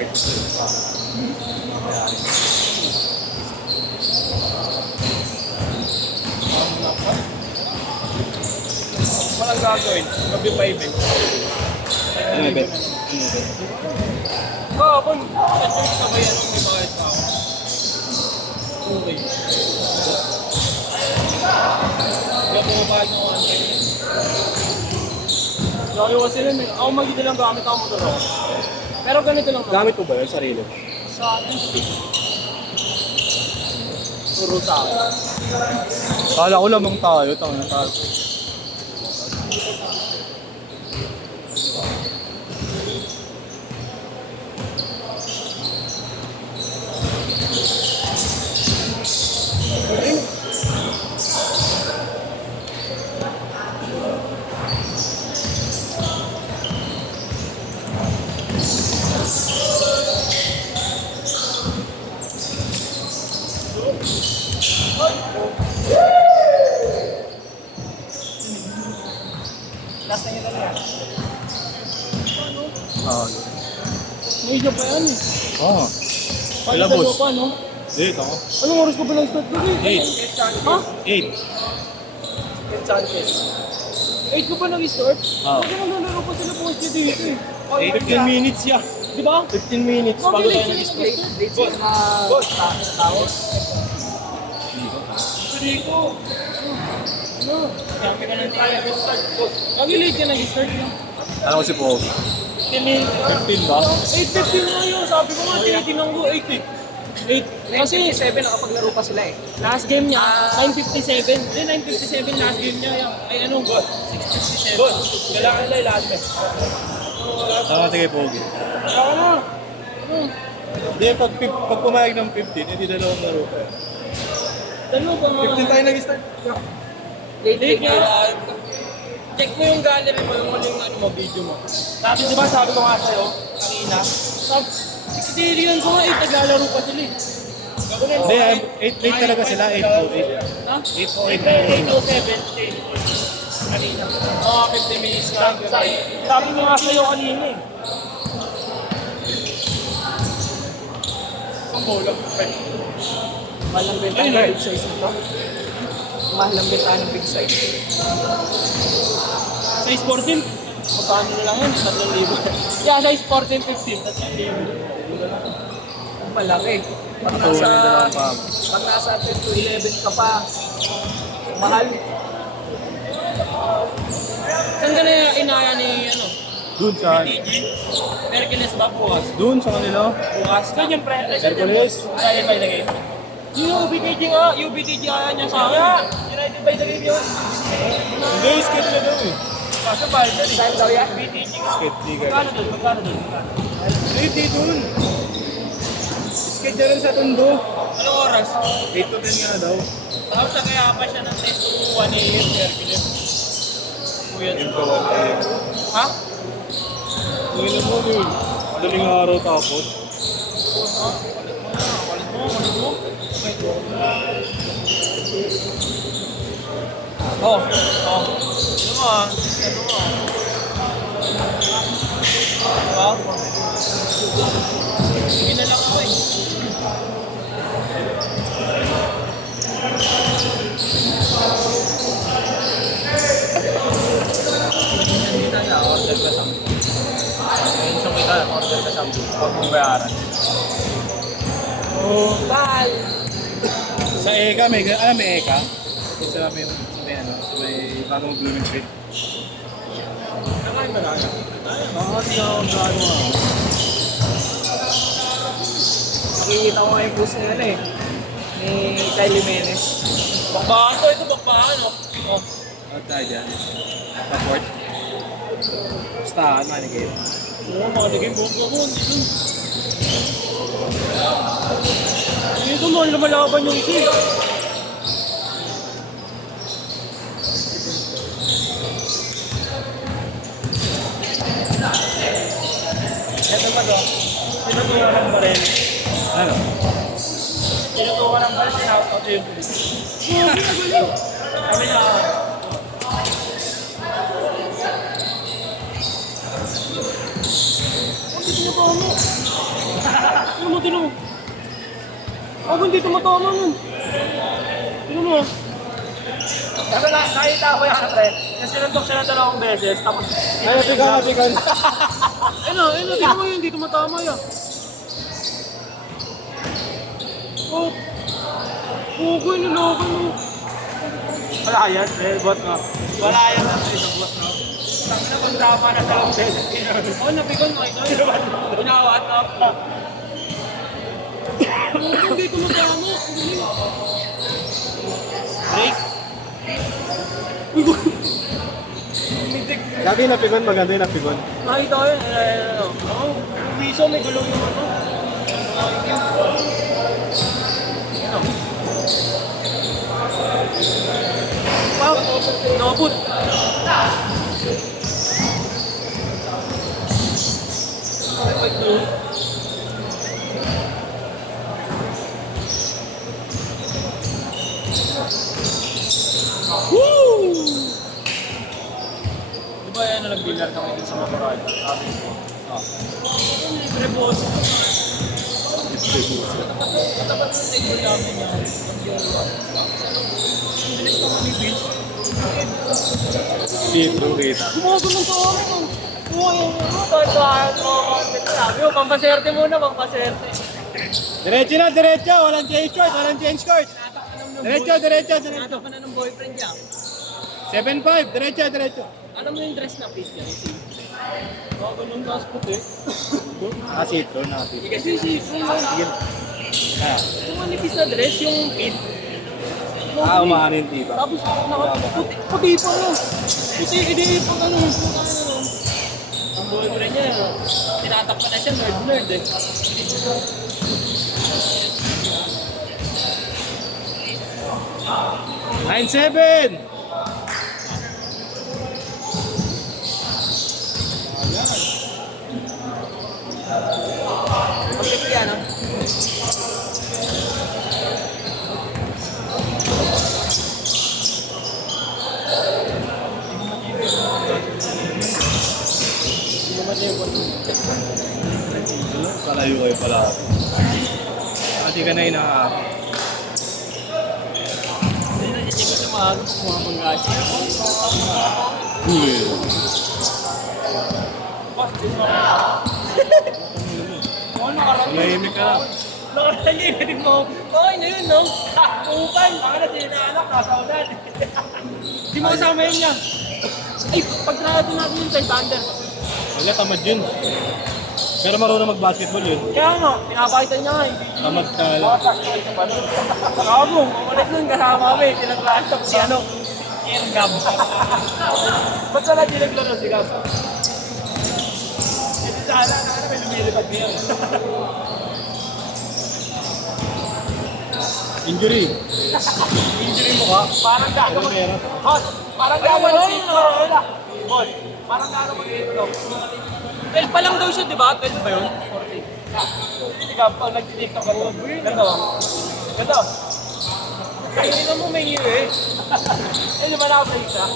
expert ito. Walang gagawin. Gabi 5 eh. Ano yung bet? Kahapon, sa church sabay ano, may bakit pa ako. Okay. Kaya bumabahag ng 1 Laki ko sila, ako magiging lang gamit ako motor ako. Pero ganito lang to. Gamit mo ba yun? Sarili? Sa akin, stick. Turo sa akin. Kala ko lamang tayo. Tama na tayo. Last na yun na yan. Ah, May isa pa yan eh. Oo. Wala boss. pa, no? Dito ako. Anong oras ko ba nag-start doon eh? 8. Ha? 8. Ken Sanchez. 8 ko pa nag-start? Oo. Kasi naglalaro pa sila post dito eh. 15 minutes ya. Di ba? 15 minutes Bakit bago tayo late nag-start. late sila mga tao? Rico. Ano? Sabi ka ng tayo nag-start post. Lagi late ka nag-start yun. Ano ko si Paul? 15 minutes. 15 ba? 8:15 na yun. Sabi ko nga, tinitingnan ko 8 eh. 8. Kasi 7 nakapaglaro pa sila eh. last game niya, 9:57. Hindi, 9:57 last game niya. Ay, anong goal? 6:57. Goal. Kailangan nila last match. Tama natin kay Pogi. Ako na. Hindi, pag pumayag ng 15, hindi dalawang laro pa. Dalo ba nga? 15 tayo nag-start. Late nga. Check mo yung gallery mo, yung maling ano mo, video mo. Sabi, di ba, sabi ko nga sa'yo, kanina. Sabi, experience ko nga, naglalaro pa sila eh. Hindi, 8 talaga sila. 8-8. Ha? 8-8. 8:07. Kanina. Oo, 50 minutes nga. Sabi mo nga sa'yo kanina eh. Ang bola. Mahal ang benta ng big size nito. Mahal ang benta ng big size. Size 14? Magkano na lang yun? 3,000. Yeah, size 14, 15. 3,000. Ang malaki. Pag Patuloy na dalawang nasa, pag. pag nasa 10 to 11 ka pa, mahal. Saan ka na inaya ni ano? Doon sa... TG? Hercules ba bukas? Doon sa kanila. Bukas? Saan yung pre? Hercules. United by the game? Yung UBTG nga, UBTG kaya niya sa akin. United by the game yun. Hindi, skate na daw eh. Kaso bayad yan eh. Saan daw yan? UBTG. Skate, di ka. Magkano dun? Magkano dun? Hindi, doon. Skate na rin sa Tondo. Anong oras? 8 to 10 nga daw. Tapos sa kaya pa siya ng 10 to 1 a.m. Hercules. Kuya. Yung pa 1 AM. Ha? Ngayon mo yun. Madaling araw tapos. Oh, oh. Ano mo ah? Ano mo ah? Diba? Sige na lang ako eh. Hindi na order ka sa amin. Ngayon sa kita, order ka sa amin. Huwag mong bayaran. Oh, Mahal. sa Eka, may Eka? Sa may bagong Blooming Street. Nakain ba na kaya? Bakit na ako gano'n ah? Nakikita ko nga yung post na yun eh. Ni Kylie Menes. Bakbahan to, ito bakbahan oh. Oh. Ano tayo dyan? Support? Basta, manigate. Oo, mga naging buhok ako. Dito mo, lumalaban yung isi. Ito ba to? Tinutuwa ng baril. Ano? Tinutuwa ng baril, sinakot yung pulis. Kami na. Ang dito na ba mo? tinan mo. Ako hindi tumatama nun. Tinan mo. Kasi nakita ko yan, pre. Kasi nantok siya ng dalawang beses, tapos... Ay, pikan. Tinan mo yun, hindi tumatama yan. Oh. Okay, niloko mo. Wala yan, boss no? Wala yan sa boss no? Sabi na pag drama na dalawang beses. Oo, napikon mo ito. Pinawat na ako. Hindi tumatama. Break. Dati napigon, maganda yung napigon. Nakita ko yun. Viso, may gulong yung ano. Wow, nakaput. Woo! Di ba yan na nag-billar kami din sa mga parada? Sabi ko. Libre boss. Katapat ng table namin yan. Bilis na kami, bitch. See-through kita. Gumagulong sa akin. Sabi mo, pampaserte muna, pampaserte. Diretso na, diretso. Walang change court, walang change court. Diretso. Tinatak ka na ng boyfriend niya. 7-5, diretso. Alam mo yung dress na fit niya? Gumagulong gas puti. See-through na. Hindi kasi sige. Yung manipis na dress, yung fit. Umahanin diba? Tapos puti pa yun. Puti, pag ano. Ang boyfriend niya, tinatakpan na siya, nerd eh. 9-7! Pag-tip yan, no? Palayo kayo pala. Pati ka na inaha. Hindi na check ko sa mga panggasya. Tumahimik ka na. Nakatalimin mo. Okay na yun, no? Upan, baka na sinaanak, nasa ulan. Di mo kasama yun niya. Ay, pag natin natin yung Thunder. Wala, tamad yun. Pero marunong mag-basketball yun. Kaya nga, pinapakita niya nga. Tamad ka lang. Kamo, ulit nun kasama kami. Tinag-laptop si ano. Gab. Ba't wala dinaglaro si Gab? Hindi sana, may lumilipad ngayon. Injury. Injury mo ka? Parang gago Ano meron? Boss, parang gago mag-tiktok. Boss, parang gago mag-tiktok. 12 pa lang daw siya, di ba? 12 ba yun? 14. Ikaw, pag nag-tiktok ka rin. Ganda ba? Ganda. Hindi na mo may ngiyo eh. Eh, di ba na-update siya?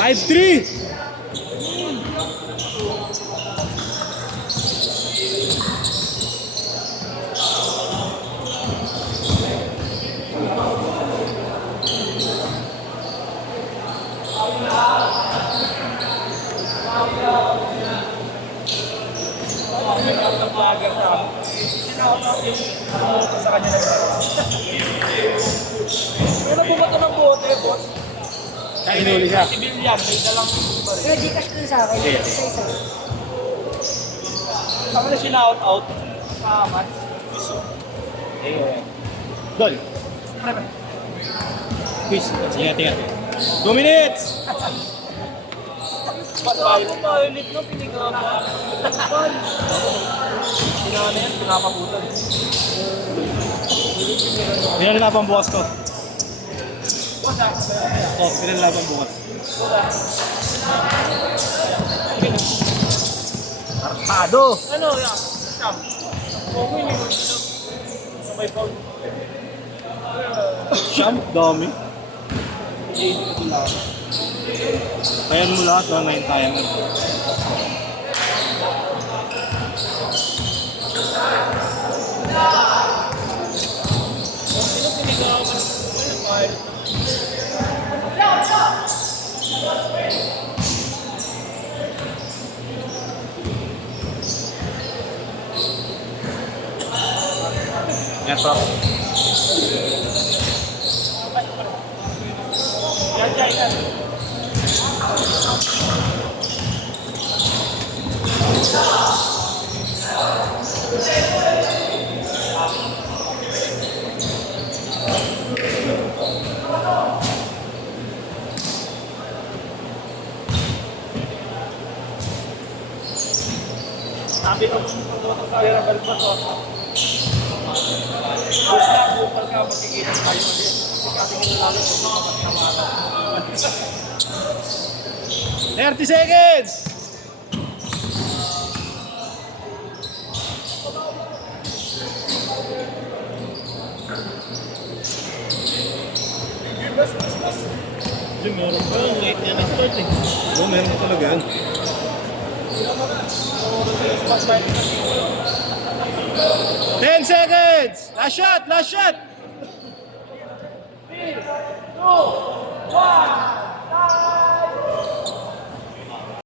Five, 3! Vlogger sa amin. Sa kanya na. Pero bumato ng bote, boss. Hinuli siya. Si William, may dalang Pero di cash dun sa akin. Isa-isa. kami na sinout-out sa match. Dol. Quiz. Sige, tingnan. 2 minutes! Mas violet no, pinigama. Pinana yan, pinapabutan. Ilan na pang bukas ko? Boss ah, Oh, ilan na pang bukas? Arpado! ano yan? Sam. Okay, hindi mo dito. Sa may phone. Siyam, dami. Ayan mo lahat na 9 tayo mo. Sino pinigama? Walang violet. Yan, bro. Yan, yan, yan. Sabi ko, pumunta sa Aira Balbas, basta bukal ka magkikita tayo ulit. Kasi kasi lalo kung mga magkamaran. 30 seconds! Yung meron pa, late niya nag-start eh. Oo, meron ko talaga yan. Mas may 10 seconds! Last shot! Last shot!